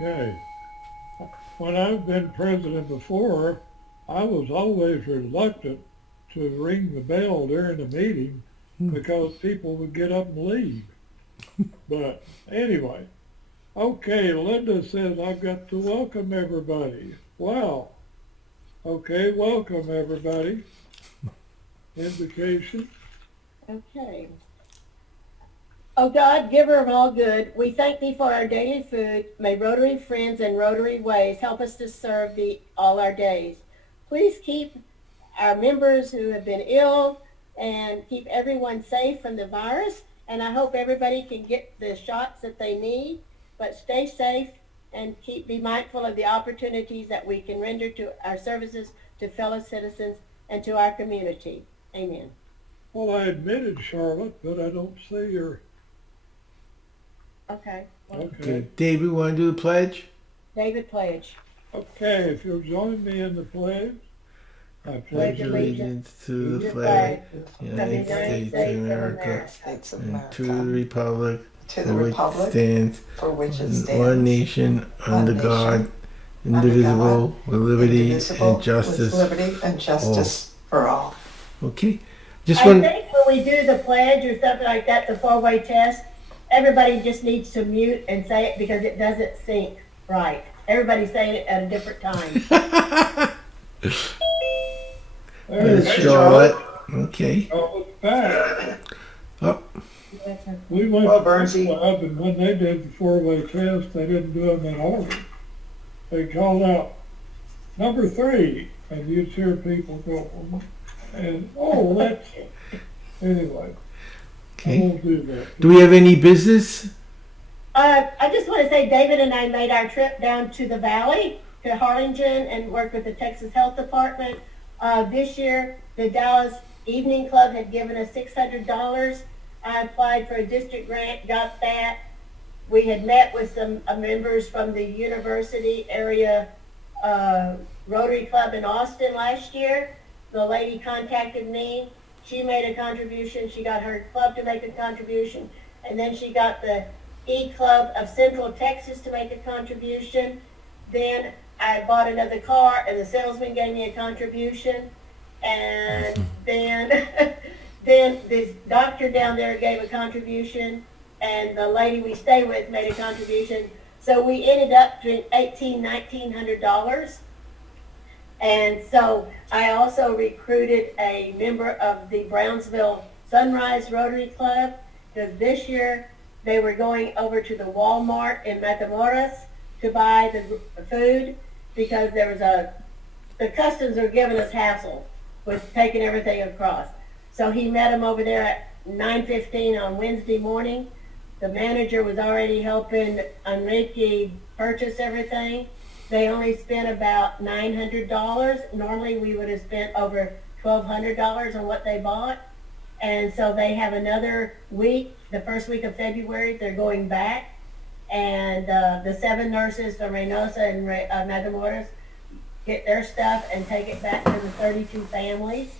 Okay. When I've been president before, I was always reluctant to ring the bell during the meeting because people would get up and leave. But anyway, okay, Linda says I've got to welcome everybody. Wow. Okay, welcome everybody. Invocation. Okay. O God, giver of all good, we thank thee for our daily food. May Rotary friends and Rotary ways help us to serve thee all our days. Please keep our members who have been ill and keep everyone safe from the virus. And I hope everybody can get the shots that they need, but stay safe and be mindful of the opportunities that we can render to our services to fellow citizens and to our community. Amen. Well, I admitted Charlotte, but I don't see her. Okay. Well, Okay. David, want to do the pledge? David pledge. Okay, if you'll join me in the pledge. I Pledge pledge allegiance To the the flag flag of the of the United States of America States of and to America, the republic to for the which republic stands for which it one stands, nation under one God, nation, indivisible, with liberty indivisible, and justice. with liberty and justice for all. Okay, just I one. think when we do the pledge or something like that, the four-way test, everybody just needs to mute and say it because it doesn't sync right. Everybody's saying it at a different time. There's There's Charlotte. Okay. Charlotte back. Oh, We went Well, to Bernsey. the club, and when they did the four-way test, they didn't do them in order. They called out number 3, and you'd hear people go, and oh, that's anyway. I okay. won't do that. Do we have any business? I just want to say David and I made our trip down to the valley, to Harlingen, and worked with the Texas Health Department. This year, the Dallas Evening Club had given us $600. I applied for a district grant, got that. We had met with some members from the university area Rotary Club in Austin last year. The lady contacted me. She made a contribution. She got her club to make a contribution. And then she got the E-Club of Central Texas to make a contribution. Then I bought another car and the salesman gave me a contribution. And then, then this doctor down there gave a contribution. And the lady we stay with made a contribution. So we ended up doing $1,900. And so I also recruited a member of the Brownsville Sunrise Rotary Club, because this year they were going over to the Walmart in Matamoros to buy the food, because there was the customs are giving us hassle with taking everything across. So he met him over there at 9:15 on Wednesday morning. The manager was already helping Enrique purchase everything. They only spent about $900. Normally we would have spent over $1,200 on what they bought. And so they have another week, the first week of February, they're going back. And the 7 nurses from Reynosa and Matamoros get their stuff and take it back to the 32 families.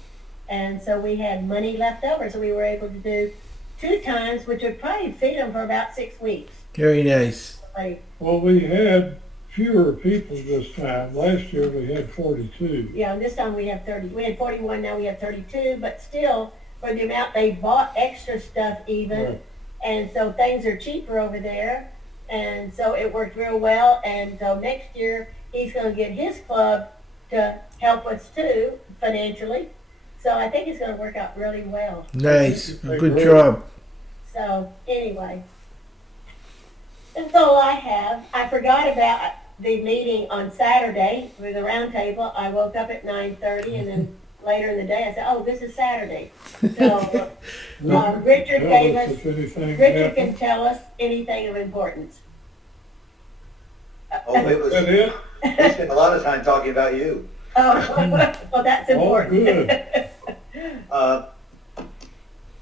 And so we had money left over, so we were able to do 2 times, which would probably feed them for about 6 weeks. Very nice. Like, Well, we had fewer people this time. Last year we had 42. yeah, and this time we have 30. We had 41, now we have 32, but still, for the amount they bought extra stuff even. Right. And so things are cheaper over there. And so it worked real well. And so next year, he's going to get his club to help us too, financially. So I think it's going to work out really well. Nice. Good job. So anyway, that's all I have. I forgot about the meeting on Saturday with the round table. I woke up at 9:30 and then later in the day I said, oh, this is Saturday. So Richard Tell gave us us, if anything Richard can happened. tell us anything of importance. Oh, it was, Is that it? we spent a lot of time talking about you. Oh, well, that's Oh, important. good.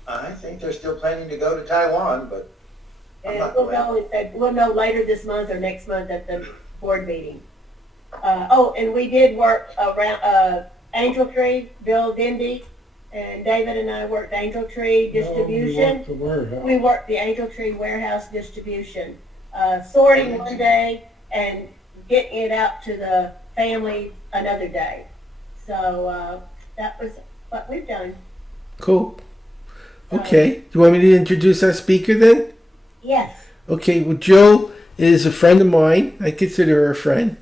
I think they're still planning to go to Taiwan, but I'm And not we'll know later this month or next month at the board meeting. And we did work around Angel Tree, Bill Dindy, and David and I worked Angel Tree distribution. No, we worked the warehouse. We worked the Angel Tree warehouse distribution. Sorting one day, and getting it out to the family another day. So that was what we've done. Cool. Okay. Do you want me to introduce our speaker then? Yes. Okay. Well, Jill is a friend of mine. I consider her a friend.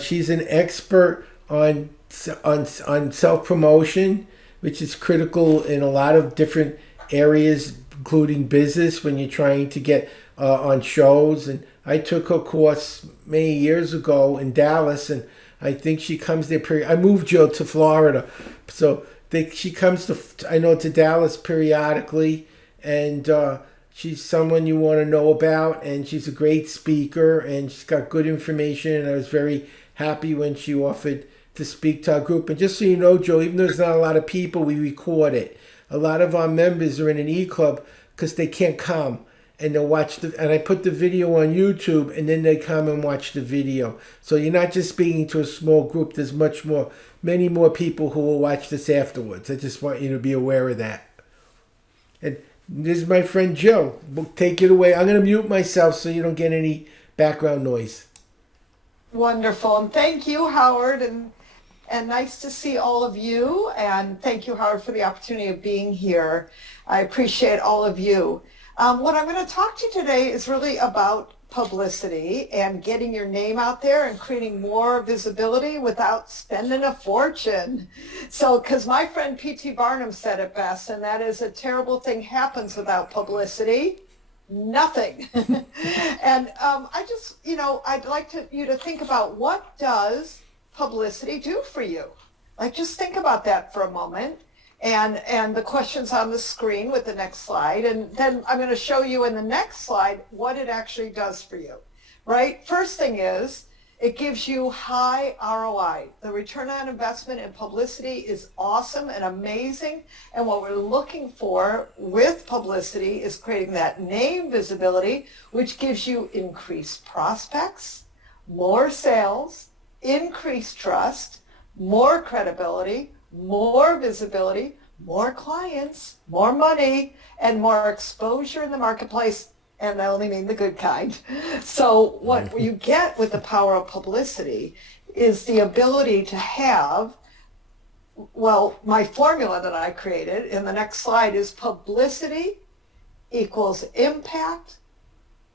She's an expert on self promotion, which is critical in a lot of different areas, including business, when you're trying to get on shows. And I took her course many years ago in Dallas, and I think she comes there. I moved Jill to Florida, so she comes to Dallas periodically, and she's someone you want to know about, and she's a great speaker, and she's got good information. And I was very happy when she offered to speak to our group. And just so you know, Joe, even though there's not a lot of people, we record it. A lot of our members are in an e-club because they can't come, and they'll watch and I put the video on YouTube, and then they come and watch the video. So you're not just speaking to a small group. There's many more people who will watch this afterwards. I just want you to be aware of that. And this is my friend Joe. We'll take it away. I'm going to mute myself so you don't get any background noise. Wonderful. And thank you, Howard. And nice to see all of you. And thank you, Howard, for the opportunity of being here. I appreciate all of you. What I'm going to talk to you today is really about publicity and getting your name out there and creating more visibility without spending a fortune. So, because my friend P.T. Barnum said it best, and that is a terrible thing happens without publicity. Nothing. And I just, I'd like you to think about, what does publicity do for you? Like, just think about that for a moment. And the question's on the screen with the next slide. And then I'm going to show you in the next slide what it actually does for you, right? First thing is, it gives you high ROI. The return on investment in publicity is awesome and amazing. And what we're looking for with publicity is creating that name visibility, which gives you increased prospects, more sales, increased trust, more credibility, more visibility, more clients, more money, and more exposure in the marketplace. And I only mean the good kind. So what you get with the power of publicity is the ability to have, my formula that I created in the next slide is publicity equals impact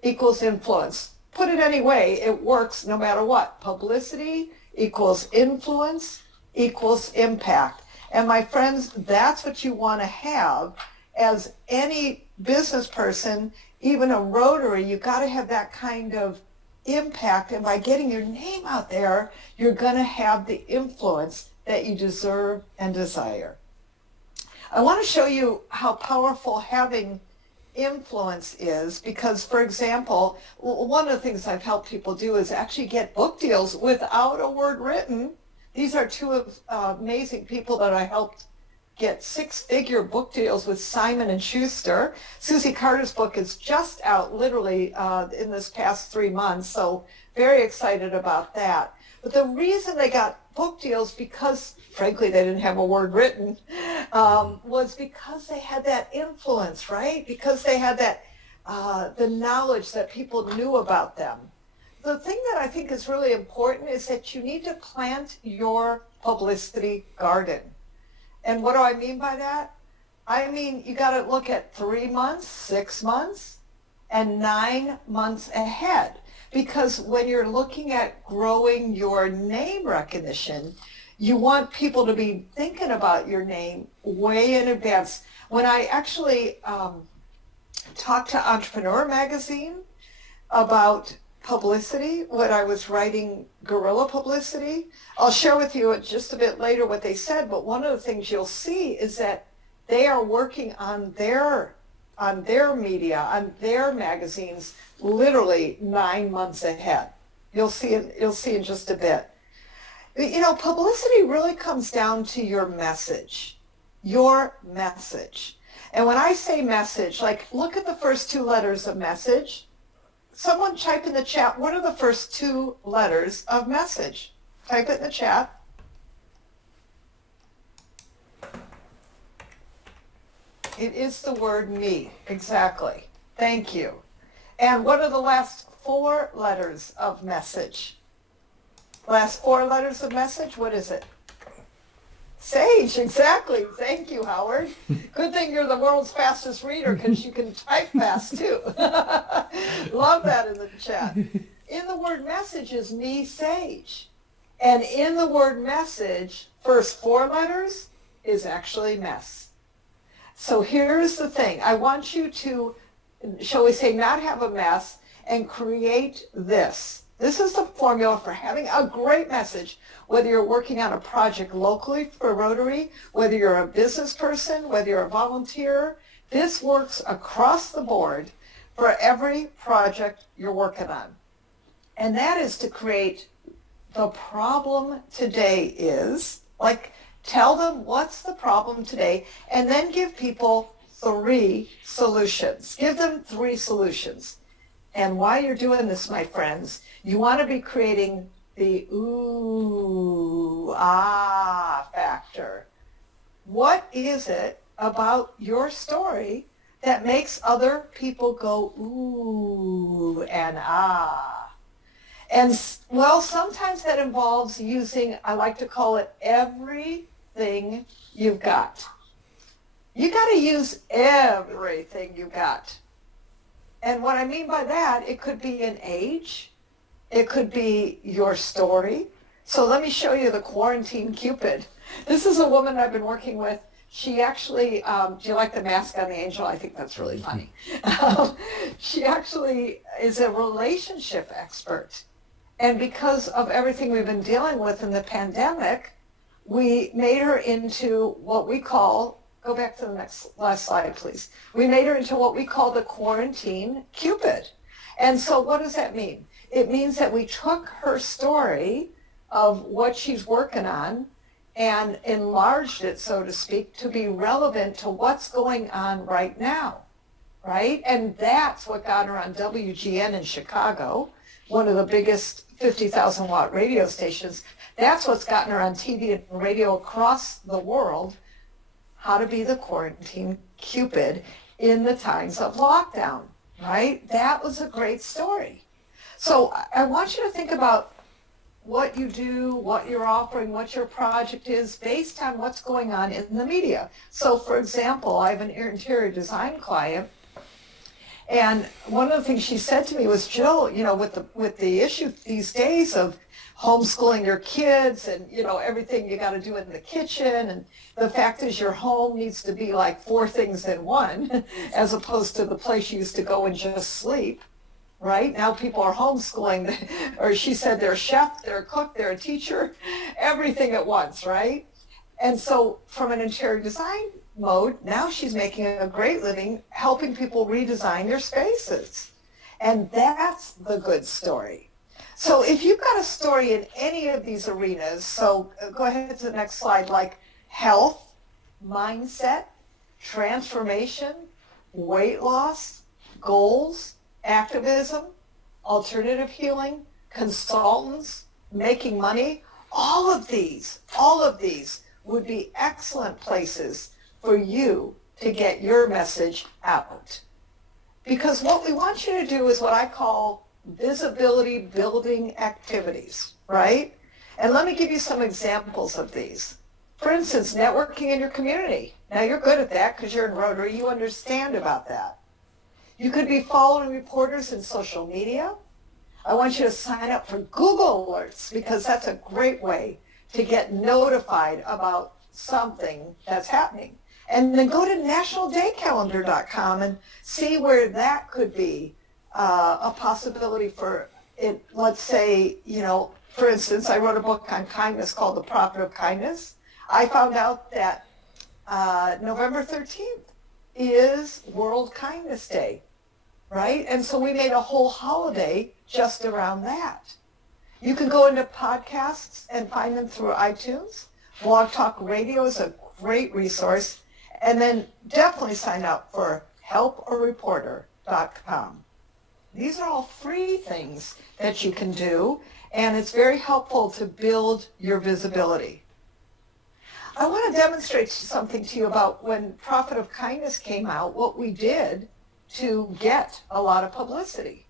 equals influence. Put it any way, it works no matter what. Publicity equals influence equals impact. And my friends, that's what you want to have as any business person, even a Rotary. You got to have that kind of impact. And by getting your name out there, you're going to have the influence that you deserve and desire. I want to show you how powerful having influence is, because, for example, one of the things I've helped people do is actually get book deals without a word written. These are two amazing people that I helped get 6-figure book deals with Simon & Schuster. Susie Carter's book is just out literally in this past 3 months, so very excited about that. But the reason they got book deals, because frankly they didn't have a word written, was because they had that influence, right? Because they had that the knowledge that people knew about them. The thing that I think is really important is that you need to plant your publicity garden. And what do I mean by that? I mean, you got to look at 3 months, 6 months, and 9 months ahead. Because when you're looking at growing your name recognition, you want people to be thinking about your name way in advance. When I actually talked to Entrepreneur Magazine about publicity, when I was writing guerrilla publicity, I'll share with you just a bit later what they said, but one of the things you'll see is that they are working on their media, on their magazines, literally 9 months ahead. You'll see in just a bit. You know, publicity really comes down to your message. Your message. And when I say message, like, look at the first 2 letters of message. Someone type in the chat, what are the first 2 letters of message? Type it in the chat. It is the word me, exactly. Thank you. And what are the last 4 letters of message. Last 4 letters of message, what is it? Sage, exactly. Thank you, Howard. Good thing you're the world's fastest reader because you can type fast too. Love that in the chat. In the word message is me, Sage. And in the word message, first 4 letters is actually mess. So here's the thing. I want you to, shall we say, not have a mess and create this. This is the formula for having a great message, whether you're working on a project locally for Rotary, whether you're a business person, whether you're a volunteer. This works across the board for every project you're working on. And that is to create the problem today is, like, tell them what's the problem today, and then give people 3 solutions. Give them 3 solutions. And while you're doing this, my friends, you want to be creating the ooh, ah factor. What is it about your story that makes other people go ooh and ah? And well, sometimes that involves using, I like to call it everything you've got. You got to use everything you got. And what I mean by that, it could be an age. It could be your story. So let me show you the Quarantine Cupid. This is a woman I've been working with. She actually, do you like the mask on the angel? I think that's really funny. She actually is a relationship expert. And because of everything we've been dealing with in the pandemic, we made her into what we call, go back to the last slide, please. We made her into what we call the Quarantine Cupid. And so what does that mean? It means that we took her story of what she's working on and enlarged it, so to speak, to be relevant to what's going on right now, right? And that's what got her on WGN in Chicago, one of the biggest 50,000 watt radio stations. That's what's gotten her on TV and radio across the world, how to be the Quarantine Cupid in the times of lockdown, right? That was a great story. So I want you to think about what you do, what you're offering, what your project is based on what's going on in the media. So for example, I have an interior design client, and one of the things she said to me was, Jill, you know, with the issue these days of homeschooling your kids and, you know, everything you got to do in the kitchen, and the fact is your home needs to be like 4 things in one as opposed to the place you used to go and just sleep. Right? Now people are homeschooling, or she said they're a chef, they're a cook, they're a teacher, everything at once, right? And so from an interior design mode, now she's making a great living helping people redesign their spaces. And that's the good story. So if you've got a story in any of these arenas, so go ahead to the next slide, like health, mindset, transformation, weight loss, goals, activism, alternative healing, consultants, making money, all of these would be excellent places for you to get your message out. Because what we want you to do is what I call visibility building activities, right? And let me give you some examples of these. For instance, networking in your community. Now you're good at that because you're in Rotary, you understand about that. You could be following reporters in social media. I want you to sign up for Google Alerts because that's a great way to get notified about something that's happening. And then go to nationaldaycalendar.com and see where that could be a possibility for it. Let's say, you know, for instance, I wrote a book on kindness called The Profit of Kindness. I found out that November 13th is World Kindness Day, right? And so we made a whole holiday just around that. You can go into podcasts and find them through iTunes. Blog Talk Radio is a great resource. And then definitely sign up for helpareporter.com. These are all free things that you can do, and it's very helpful to build your visibility. I want to demonstrate something to you about when Profit of Kindness came out, what we did to get a lot of publicity.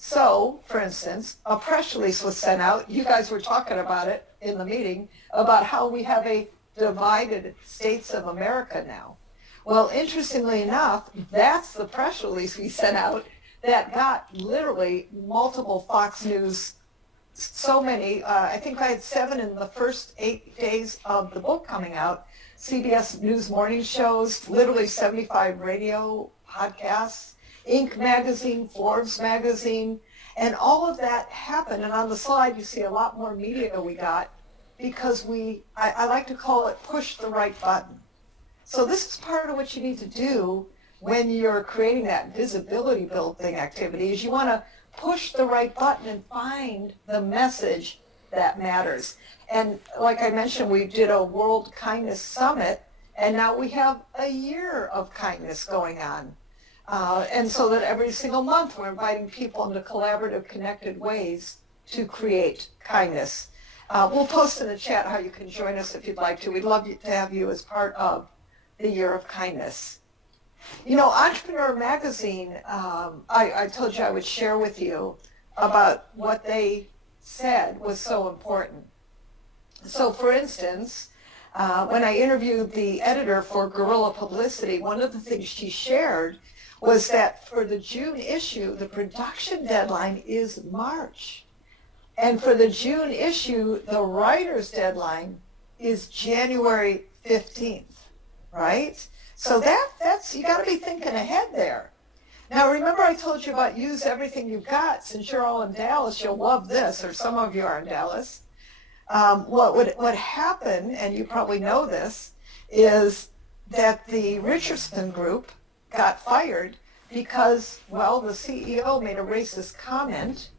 So, for instance, a press release was sent out. You guys were talking about it in the meeting about how we have a divided states of America now. Well, interestingly enough, that's the press release we sent out that got literally multiple Fox News, so many, I think I had 7 in the first 8 days of the book coming out, CBS News morning shows, literally 75 radio podcasts, Inc. magazine, Forbes magazine, and all of that happened. And on the slide, you see a lot more media we got because I like to call it push the right button. So this is part of what you need to do when you're creating that visibility building activity is you want to push the right button and find the message that matters. And like I mentioned, we did a World Kindness Summit, and now we have a year of kindness going on. And so that every single month we're inviting people into collaborative, connected ways to create kindness. We'll post in the chat how you can join us if you'd like to. We'd love to have you as part of the Year of Kindness. You know, Entrepreneur Magazine, I told you I would share with you about what they said was so important. So for instance, when I interviewed the editor for Guerrilla Publicity, one of the things she shared was that for the June issue, the production deadline is March. And for the June issue, the writer's deadline is January 15th, right? So that's you got to be thinking ahead there. Now, remember I told you about use everything you've got. Since you're all in Dallas, you'll love this, or some of you are in Dallas. What would happen, and you probably know this, is that the Richardson Group got fired because, well, the CEO made a racist comment,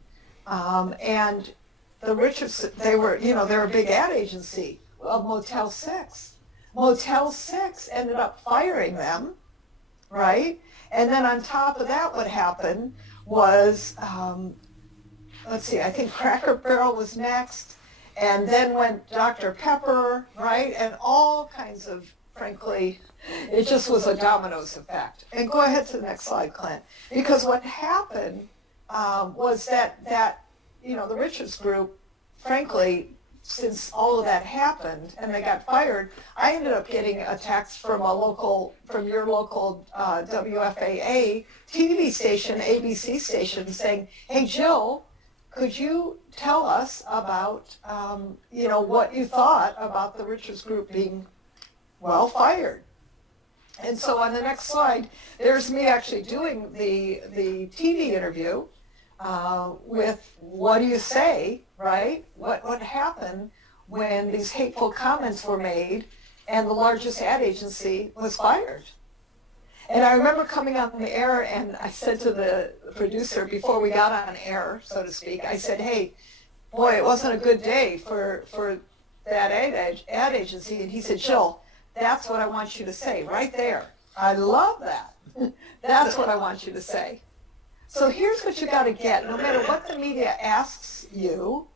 and the Richardson, they're a big ad agency of Motel 6. Motel 6 ended up firing them, right? And then on top of that, what happened was, let's see, I think Cracker Barrel was next, and then went Dr. Pepper, right? And all kinds of, frankly, it just was a dominoes effect. And go ahead to the next slide, Clint. Because what happened was that the Richards Group, frankly, since all of that happened and they got fired, I ended up getting a text from your local WFAA TV station, ABC station, saying, "Hey, Jill, could you tell us about, what you thought about the Richards Group being, well, fired?" And so on the next slide, there's me actually doing the TV interview with what do you say, right? What happened when these hateful comments were made and the largest ad agency was fired? And I remember coming on the air and I said to the producer before we got on air, so to speak, I said, "Hey, boy, it wasn't a good day for that ad agency." And he said, "Jill, that's what I want you to say right there. I love that. That's what I want you to say." So here's what you got to get. No matter what the media asks you,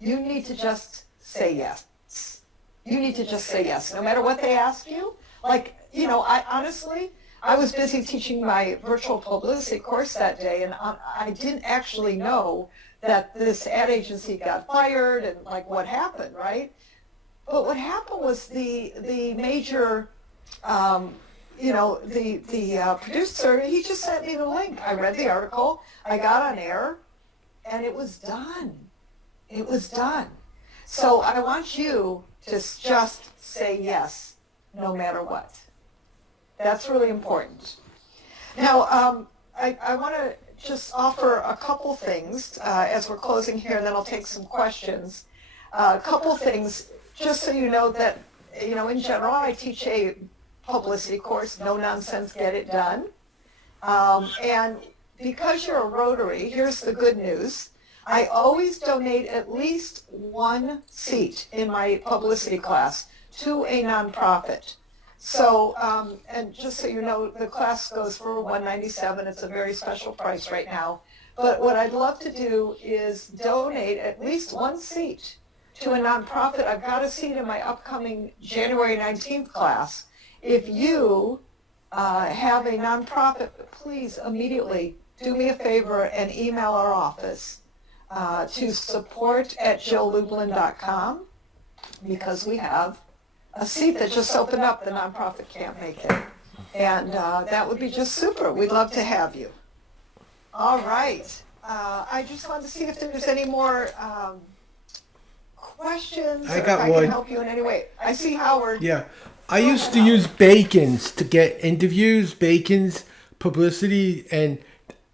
you need to just say yes. You need to just say yes. No matter what they ask you. Like, I was busy teaching my virtual publicity course that day, and I didn't actually know that this ad agency got fired and like what happened, right? But what happened was the major, the producer, he just sent me the link. I read the article, I got on air, and it was done. It was done. So I want you to just say yes, no matter what. That's really important. Now, I want to just offer a couple things as we're closing here, and then I'll take some questions. A couple things, just so you know that, in general, I teach a publicity course, no nonsense, get it done. And because you're a Rotary, here's the good news. I always donate at least one seat in my publicity class to a nonprofit. So, and just so you know, the class goes for $197. It's a very special price right now. But what I'd love to do is donate at least one seat to a nonprofit. I've got a seat in my upcoming January 19th class. If you have a nonprofit, please immediately do me a favor and email our office to support@jilllublin.com, because we have a seat that just opened up. The nonprofit can't make it. And that would be just super. We'd love to have you. All right. I just wanted to see if there's any more questions. I or got if I one. can help you in any way. I see Howard. Yeah. I used to use Bacon's to get interviews, Bacon's publicity, and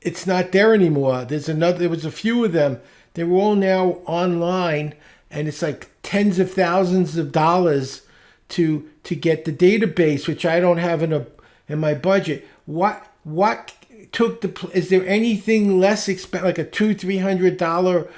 it's not there anymore. There was a few of them. They were all now online, and it's like tens of thousands of dollars to get the database, which I don't have in my budget. What took is there anything less expensive, like a $200-300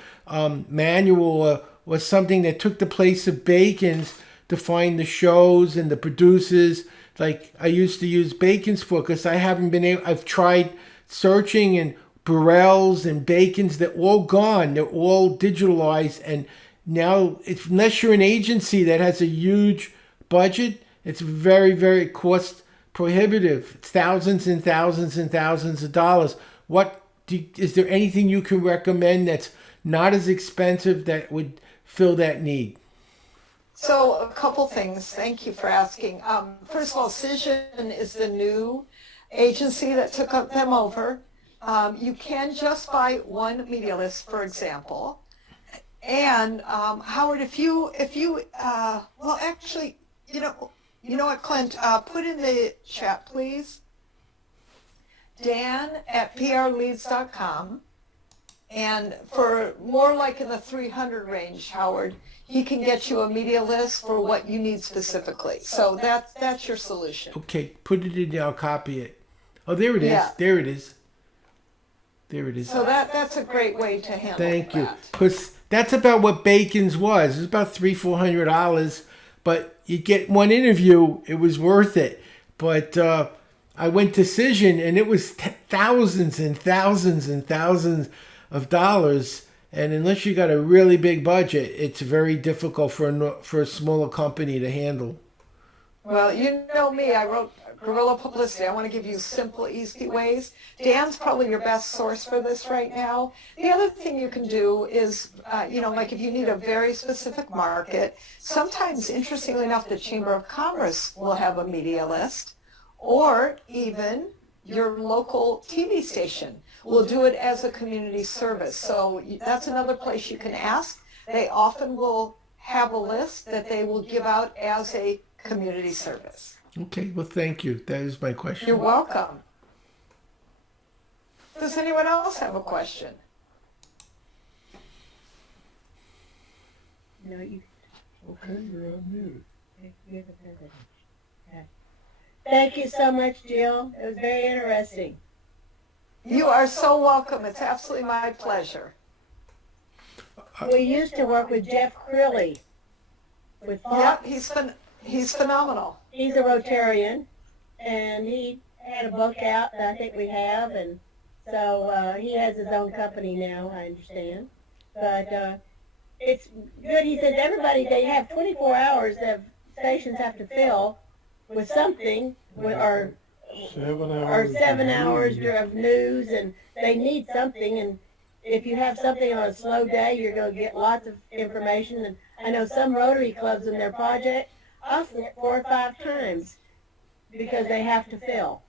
manual or something that took the place of Bacon's to find the shows and the producers like I used to use Bacon's for? Because I haven't been able. I've tried searching, and Burrell's and Bacon's, they're all gone. They're all digitalized, and now unless you're an agency that has a huge budget, it's very, very cost prohibitive. It's thousands and thousands and thousands of dollars. Is there anything you can recommend that's not as expensive that would fill that need? So a couple things. Thank you for asking. First of all, Cision is the new agency that took them over. You can just buy one media list, for example. And Howard, if you well, actually, you know what, Clint, put in the chat, please. Dan@prleads.com. And for more like in the 300 range, Howard, he can get you a media list for what you need specifically. So that's your solution. Okay, put it in there. I'll copy it. Oh, there it is. Yeah. There it is. There it is. So that's a great way to handle Thank you. that. Because that's about what Bacon's was. It was about $300-400, but you get one interview. It was worth it. But I went to Cision, and it was thousands and thousands and thousands of dollars. And unless you got a really big budget, it's very difficult for a smaller company to handle. Well, you know me. I wrote Guerrilla Publicity. I want to give you simple, easy ways. Dan's probably your best source for this right now. The other thing you can do is, like if you need a very specific market, sometimes, interestingly enough, the Chamber of Commerce will have a media list, or even your local TV station will do it as a community service. So that's another place you can ask. They often will have a list that they will give out as a community service. Okay, well, thank you. That is my question. You're welcome. Does anyone else have a question? No, you. Okay, you're unmuted. You're the president. Okay. Thank you so much, Jill. It was very interesting. You are so welcome. It's absolutely my pleasure. We used to work with Jeff Crilly with Yeah, Fox. he's phenomenal. He's a Rotarian, and he had a book out that I think we have, and so he has his own company now, I understand. But it's good. He says they have 24 hours that stations have to fill with something, or 7 hours. 7 hours of news. of news, and they need something. And if you have something on a slow day, you're going to get lots of information. And I know some Rotary clubs in their project often it 4 or 5 times because they have to fill.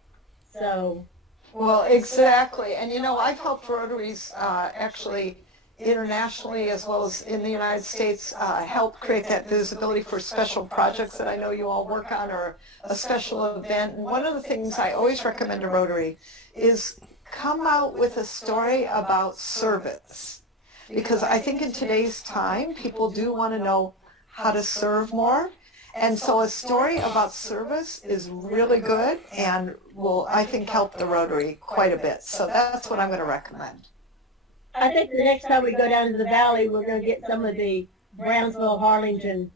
So, Well, exactly. And I've helped Rotaries actually internationally as well as in the United States help create that visibility for special projects that I know you all work on, or a special event. And one of the things I always recommend to Rotary is come out with a story about service. Because I think in today's time, people do want to know how to serve more. And so a story about service is really good and will, I think, help the Rotary quite a bit. So that's what I'm going to recommend. I think the next time we go down to the valley, we're going to get some of the Brownsville, Harlingen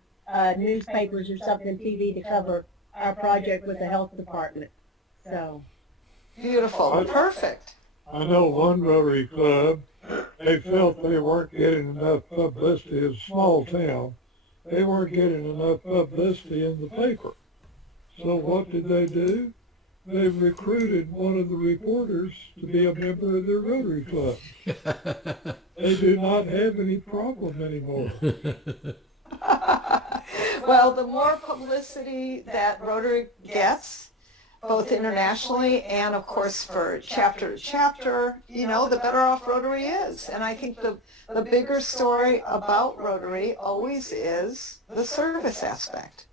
newspapers or something, TV, to cover our project with the health department. So, Beautiful. Perfect. I know one Rotary club, they felt they weren't getting enough publicity. It's a small town. They weren't getting enough publicity in the paper. So what did they do? they've recruited one of the reporters to be a member of their Rotary Club. They do not have any problem anymore. Well, the more publicity that Rotary gets, both internationally and of course for chapter to chapter, you know, the better off Rotary is. And I think the bigger story about Rotary always is the service aspect.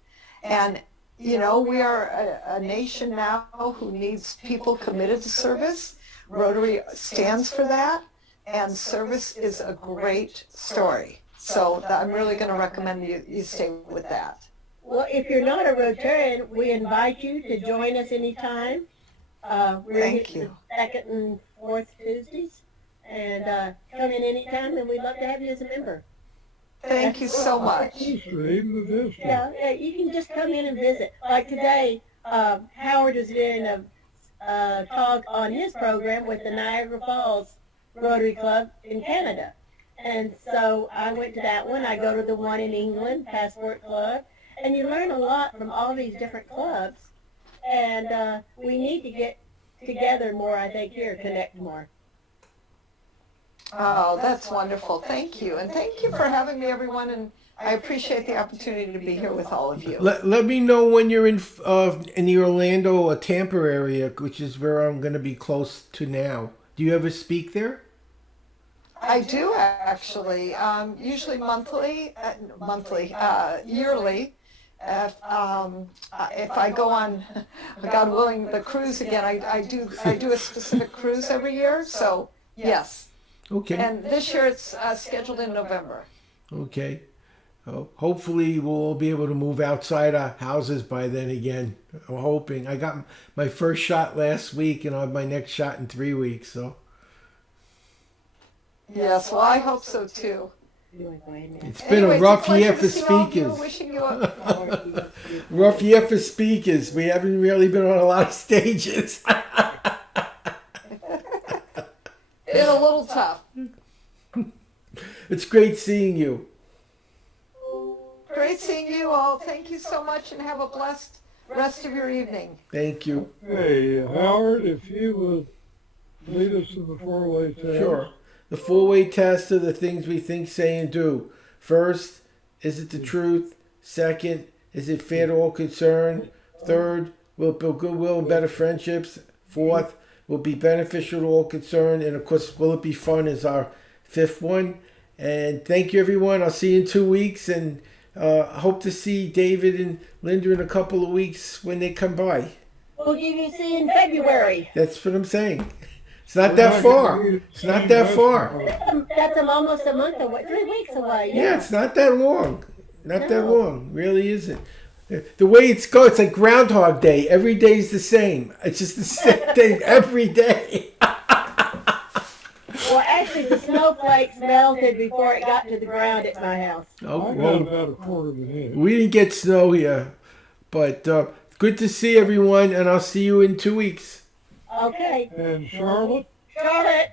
And, you know, we are a nation now who needs people committed to service. Rotary stands for that, and service is a great story. So I'm really going to recommend you stay with that. Well, if you're not a Rotarian, we invite you to join us anytime. We're Thank here you. the second and fourth Tuesdays, and come in anytime, and we'd love to have you as a member. Thank you so much. Even the visitor. Yeah, you can just come in and visit. Like today, Howard is doing a talk on his program with the Niagara Falls Rotary Club in Canada. And so I went to that one. I go to the one in England, Passport Club. And you learn a lot from all these different clubs. And we need to get together more, I think, here, connect more. Oh, that's wonderful. Thank you. And thank you for having me, everyone. And I appreciate the opportunity to be here with all of you. Let me know when you're in the Orlando or Tampa area, which is where I'm going to be close to now. Do you ever speak there? I do actually, usually yearly. If I go on, God willing, the cruise again, I do a specific cruise every year. So yes. Okay. And this year it's scheduled in November. Okay. Hopefully we'll all be able to move outside our houses by then again. I'm hoping. I got my first shot last week and I'll have my next shot in 3 weeks. So Yes, well, I hope so too. it's been a rough year for speakers. Wishing you a Rough year for speakers. We haven't really been on a lot of stages. been a little tough. It's great seeing you. Great seeing you all. Thank you so much and have a blessed rest of your evening. Thank you. Hey, Howard, if you would lead us in the four-way test. Sure. The four-way test are the things we think, say, and do. First, is it the truth? Second, is it fair to all concerned? Third, will it build goodwill and better friendships? Fourth, will it be beneficial to all concerned? And of course, will it be fun is our fifth one. And thank you, everyone. I'll see you in 2 weeks. And I hope to see David and Linda in a couple of weeks when they come by. We'll give you see in February. That's what I'm saying. It's not that far. It's not that far. That's almost a month away, 3 weeks away. Yeah, it's not that long. Not that long. Really isn't. The way it's it's like Groundhog Day. Every day's the same. It's just the same thing every day. Well, actually, the snowflakes melted before it got to the ground at my house. Oh, I got well, about a quarter of an inch. we didn't get snow here. But good to see everyone, and I'll see you in 2 weeks. Okay. And Charlotte? Charlotte,